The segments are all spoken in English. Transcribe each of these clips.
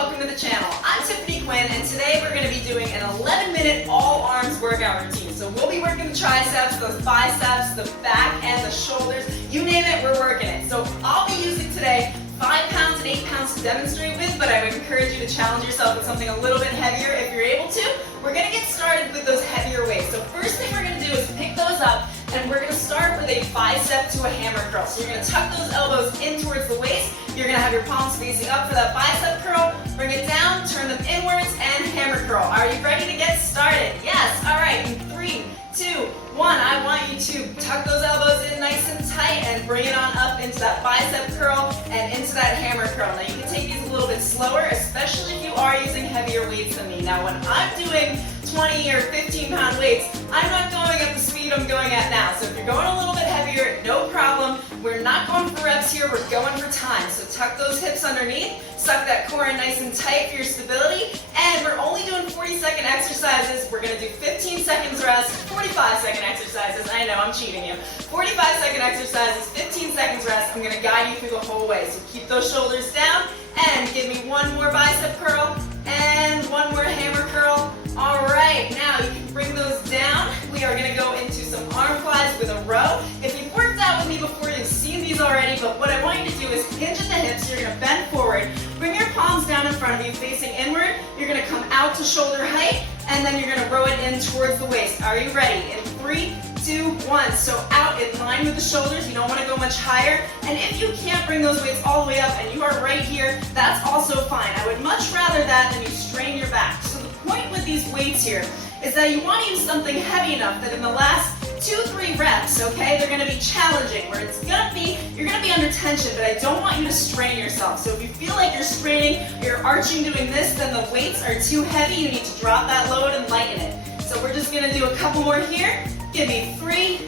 welcome to the channel. I'm Tiffany Quinn, and today we're going to be doing an 11-minute all arms workout routine. So we'll be working the triceps, those biceps, the back, and the shoulders. You name it, we're working it. So I'll be using today 5 pounds and 8 pounds to demonstrate with, but I would encourage you to challenge yourself with something a little bit heavier if you're able to. We're going to get started with those heavier weights. So first thing we're going to do is pick those up, and we're going to start with a bicep to a hammer curl. So you're going to tuck those elbows in towards the waist. You're going to have your palms facing up for that bicep curl. Bring it down, turn them inwards, and hammer curl. Are you ready to get started? Yes. All right. In 3, 2, 1, I want you to tuck those elbows in nice and tight and bring it on up into that bicep curl and into that hammer curl. Now you can take these a little bit slower, especially if you are using heavier weights than me. Now when I'm doing 20 or 15 pound weights, I'm not going at the speed I'm going at now. So if you're going a little bit heavier, no problem. We're not going for reps here, we're going for time. So tuck those hips underneath, suck that core in nice and tight for your stability, and we're only doing 40-second exercises. We're gonna do 15 seconds rest, 45-second exercises. I know, I'm cheating you. 45-second exercises, 15 seconds rest. I'm gonna guide you through the whole way. So keep those shoulders down, and give me one more bicep curl, and one more hammer curl. All right, now you can bring those down. We are gonna go into some arm flies with a row. If you've worked out with me before, you've seen these already, but what I want you to do is hinge at the hips. You're gonna bend forward, bring your palms down in front of you, facing inward. You're gonna come out to shoulder height, and then you're gonna row it in towards the waist. Are you ready? In 3, 2, 1. So out in line with the shoulders. You don't wanna go much higher. And if you can't bring those weights all the way up and you are right here, that's also fine. I would much rather that than you strain your back. So the point with these weights here is that you want to use something heavy enough that in the last 2-3 reps, okay, they're going to be challenging, where you're going to be under tension, but I don't want you to strain yourself. So if you feel like you're straining, you're arching doing this, then the weights are too heavy. You need to drop that load and lighten it. So we're just going to do a couple more here. Give me 3,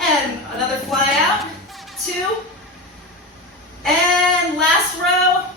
and another fly out, 2, and last row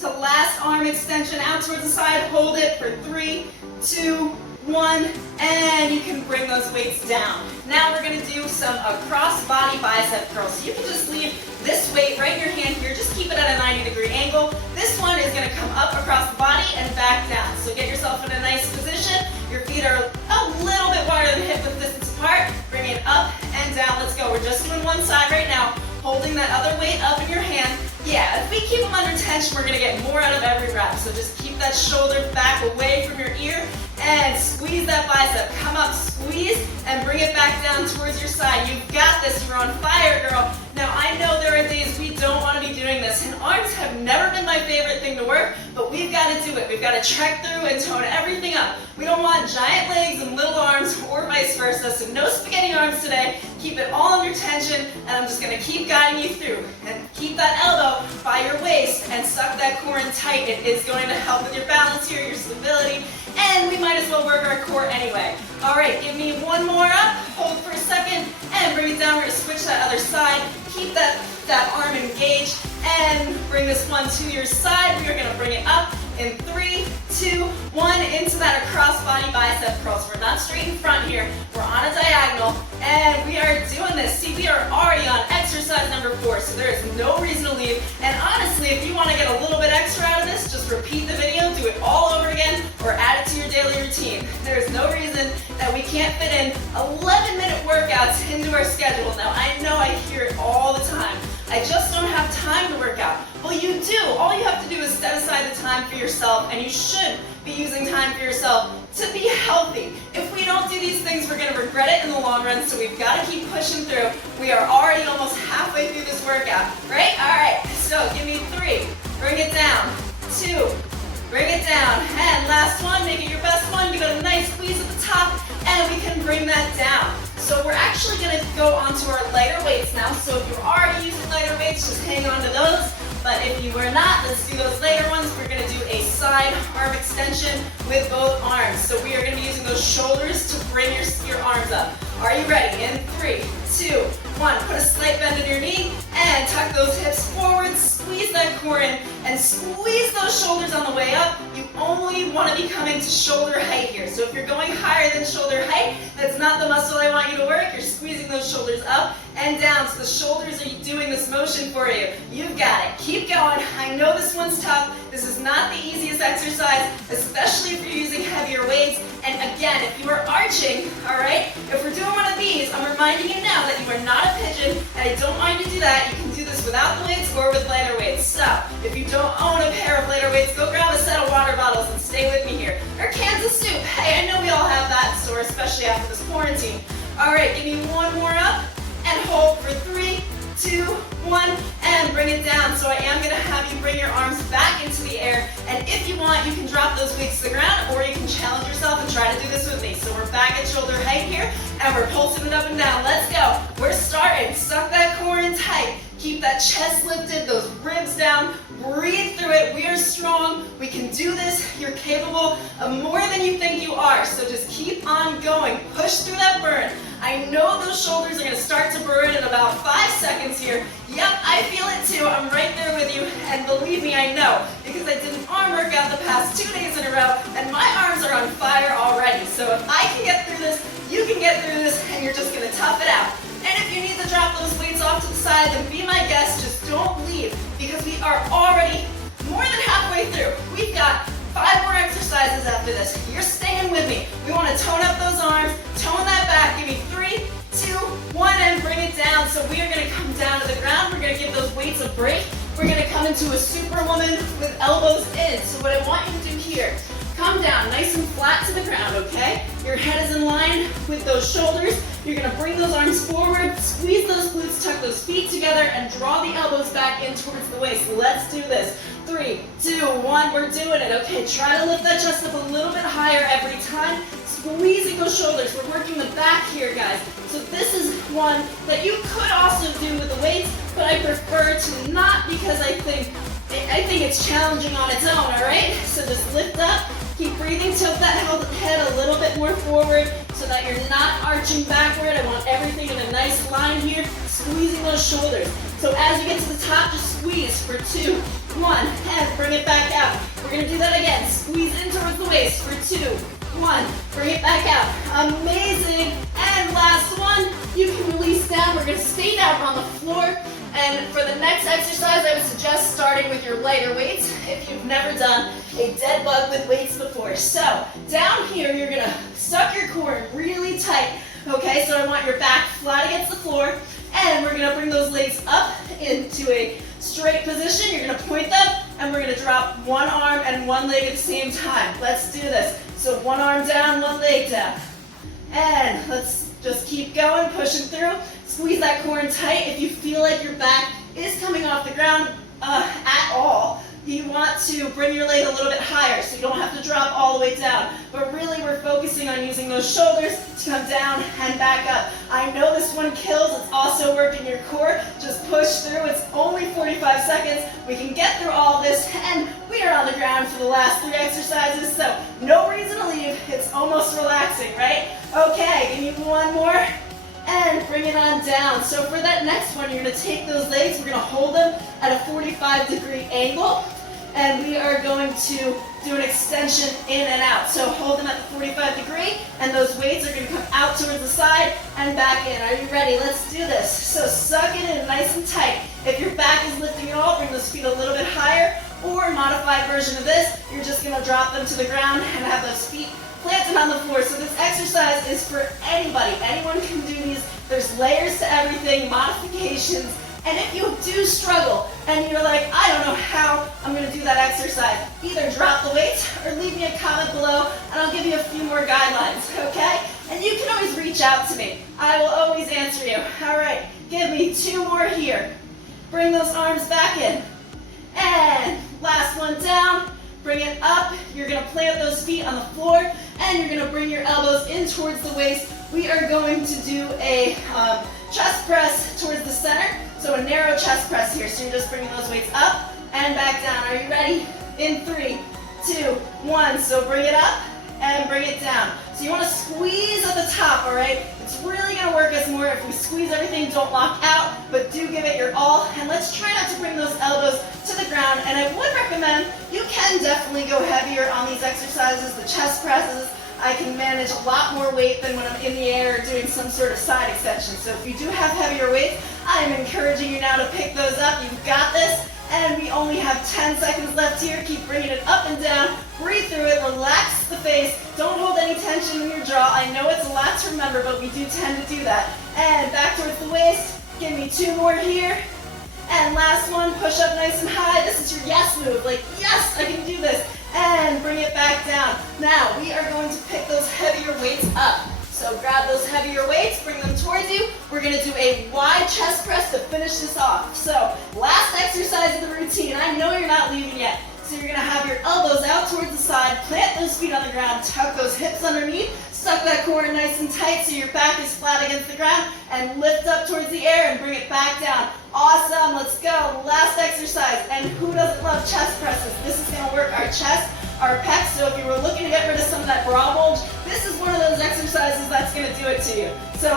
to last arm extension out towards the side. Hold it for 3, 2, 1, and you can bring those weights down. Now we're going to do some cross-body bicep curls. So you can just leave this weight right in your hand here. Just keep it at a 90-degree angle. This one is going to come up across the body and back down. So get yourself in a nice position. Your feet are a little bit wider than hip width distance apart. Bring it up and down. Let's go. We're just doing one side right now, holding that other weight up in your hand. Yeah, if we keep them under tension, we're going to get more out of every rep. So just keep that shoulder back away from your ear and squeeze that bicep. Come up, squeeze, and bring it back down towards your side. You've got this. You're on fire, girl. Now, I know there are days we don't want to be doing this, and arms have never been my favorite thing to work, but we've got to do it. We've got to trek through and tone everything up. We don't want giant legs and little arms or vice versa, so no spaghetti arms today. Keep it all under tension, and I'm just going to keep guiding you through. And keep that elbow by your waist and suck that core in tight. It is going to help with your balance here, your stability, and we might as well work our core anyway. All right, give me one more up. Hold for a second, and bring it down. We're going to switch that other side. Keep that arm engaged, and bring this one to your side. We are going to bring it up in 3, 2, 1, into that cross-body bicep curls. We're not straight in front here. We're on a diagonal, and we are doing this. See, we are already on exercise number 4, so there is no reason to leave. And honestly, if you want to get a little bit extra out of this, just repeat the video, do it all over again, or add it to your daily routine. There is no reason that we can't fit in 11-minute workouts into our schedule. Now, I know I hear it all the time. I just don't have time to work out. Well, you do. All you have to do is set aside the time for yourself, and you should be using time for yourself to be healthy. If we don't do these things, we're going to regret it in the long run, so we've got to keep pushing through. We are already almost halfway through this workout, right? All right, so give me 3. Bring it down. 2. Bring it down. And last one, make it your best one. Give it a nice squeeze at the top, and we can bring that down. So we're actually going to go onto our lighter weights now. So if you're already using lighter weights, just hang on to those. But if you are not, let's do those lighter ones. We're going to do a side arm extension with both arms. So we are going to be using those shoulders to bring your arms up. Are you ready? In 3, 2, 1. Put a slight bend in your knee and tuck those hips forward. forward, squeeze that core in, and squeeze those shoulders on the way up. You only want to be coming to shoulder height here. So if you're going higher than shoulder height, that's not the muscle I want you to work. You're squeezing those shoulders up and down. So the shoulders are doing this motion for you. You've got it. Keep going. I know this one's tough. This is not the easiest exercise, especially if you're using heavier weights. And again, if you are arching, all right, if we're doing one of these, I'm reminding you now that you are not a pigeon, and I don't want you to do that. You can do this without the weights or with lighter weights. So if you don't own a pair of lighter weights, go grab a set of water bottles and stay with me here. Or cans of soup. Hey, I know we all have that in store, especially after this quarantine. All right, give me one more up and hold for 3, 2, 1, and bring it down. So I am going to have you bring your arms back into the air, and if you want, you can drop those weights to the ground, or you can challenge yourself and try to do this with me. So we're back at shoulder height here, and we're pulsing it up and down. Let's go. We're starting. Suck that core in tight. Keep that chest lifted, those ribs down. Breathe through it. We are strong. We can do this. You're capable of more than you think you are. So just keep on going. Push through that burn. I know those shoulders are going to start to burn in about 5 seconds here. Yep, I feel it too. I'm right there with you. And believe me, I know, because I did an arm workout the past 2 days in a row, and my arms are on fire already. So if I can get through this, you can get through this, and you're just going to tough it out. And if you need to drop those weights off to the side, then be my guest. Just don't leave, because we are already more than halfway through. We've got 5 more exercises after this. You're staying with me. We want to tone up those arms, tone that back. Give me 3, 2, 1, and bring it down. So we are going to come down to the ground. We're going to give those weights a break. We're going to come into a superwoman with elbows in. So what I want you to do here, come down nice and flat to the ground, okay? Your head is in line with those shoulders. You're going to bring those arms forward, squeeze those glutes, tuck those feet together, and draw the elbows back in towards the waist. Let's do this. 3, 2, 1, we're doing it. Okay, try to lift that chest up a little bit higher every time. Squeezing those shoulders. We're working the back here, guys. So this is one that you could also do with the weights, but I prefer to not, because I think it's challenging on its own, all right? So just lift up, keep breathing, tilt that head a little bit more forward so that you're not arching backward. I want everything in a nice line here, squeezing those shoulders. So as you get to the top, just squeeze for 2, 1, and bring it back out. We're gonna do that again. Squeeze in towards the waist for 2, 1, bring it back out. Amazing. And last one, you can release down. We're gonna stay down on the floor. And for the next exercise, I would suggest starting with your lighter weights if you've never done a dead bug with weights before. So down here, you're gonna suck your core in really tight. Okay, so I want your back flat against the floor, and we're gonna bring those legs up into a straight position. You're gonna point them, and we're gonna drop one arm and one leg at the same time. Let's do this. So one arm down, one leg down. And let's just keep going, pushing through. Squeeze that core in tight. If you feel like your back is coming off the ground at all, you want to bring your leg a little bit higher so you don't have to drop all the way down. But really, we're focusing on using those shoulders to come down and back up. I know this one kills. It's also working your core. Just push through. It's only 45 seconds. We can get through all this, and we are on the ground for the last 3 exercises, so no reason to leave. It's almost relaxing, right? Okay, give me one more. And bring it on down. So for that next one, you're going to take those legs, we're going to hold them at a 45-degree angle, and we are going to do an extension in and out. So hold them at the 45 degree, and those weights are going to come out towards the side and back in. Are you ready? Let's do this. So suck it in nice and tight. If your back is lifting at all, bring those feet a little bit higher, or a modified version of this, you're just going to drop them to the ground and have those feet planted on the floor. So this exercise is for anybody. Anyone can do these. There's layers to everything, modifications. And if you do struggle and you're like, I don't know how I'm going to do that exercise, either drop the weights or leave me a comment below and I'll give you a few more guidelines, okay? And you can always reach out to me. I will always answer you. All right, give me 2 more here. Bring those arms back in. And last one down. Bring it up. You're going to plant those feet on the floor, and you're going to bring your elbows in towards the waist. We are going to do a chest press towards the center, so a narrow chest press here. So you're just bringing those weights up and back down. Are you ready? In 3, 2, 1. So bring it up and bring it down. So you want to squeeze at the top, all right? It's really going to work us more if we squeeze everything, don't lock out, but do give it your all. And let's try not to bring those elbows to the ground. And I would recommend you can definitely go heavier on these exercises, the chest presses. I can manage a lot more weight than when I'm in the air doing some sort of side extension. So if you do have heavier weights, I'm encouraging you now to pick those up. You've got this. And we only have 10 seconds left here. Keep bringing it up and down. Breathe through it. Relax the face. Don't hold any tension in your jaw. I know it's a lot to remember, but we do tend to do that. And back towards the waist. Give me 2 more here. And last one, push up nice and high. This is your yes move. Like, yes, I can do this. And bring it back down. Now, we are going to pick those heavier weights up. So grab those heavier weights, bring them towards you. We're going to do a wide chest press to finish this off. So last exercise of the routine. I know you're not leaving yet. So you're going to have your elbows out towards the side, plant those feet on the ground, tuck those hips underneath, suck that core nice and tight so your back is flat against the ground, and lift up towards the air and bring it back down. Awesome, let's go. Last exercise. And who doesn't love chest presses? This is going to work our chest, our pecs. So if you were looking to get rid of some of that bra bulge, this is one of those exercises that's going to do it to you. So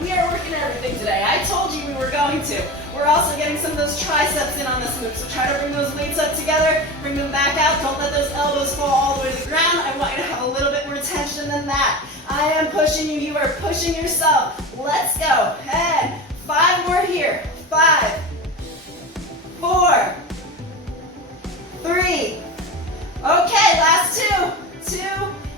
we are working everything today. I told you we were going to. We're also getting some of those triceps in on this move. So try to bring those weights up together, bring them back out. Don't let those elbows fall all the way to the ground. I want you to have a little bit more tension than that. I am pushing you. You are pushing yourself. Let's go. And 5 more here. 5, 4, 3. Okay, last 2,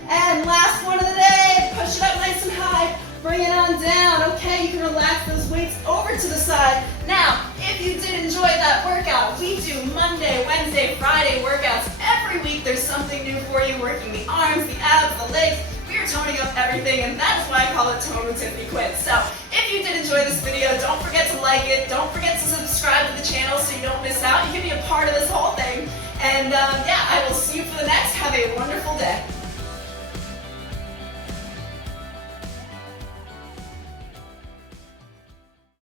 and last one of the day. Push it up nice and high. Bring it on down. Okay, you can relax those weights over to the side. Now, if you did enjoy that workout, we do Monday, Wednesday, Friday workouts. Every week there's something new for you, working the arms, the abs, the legs. We are toning up everything, and that is why I call it Tone with Tiffany Quinn. So, if you did enjoy this video, don't forget to like it. Don't forget to subscribe to the channel so you don't miss out. You can be a part of this whole thing. And yeah, I will see you for the next. Have a wonderful day.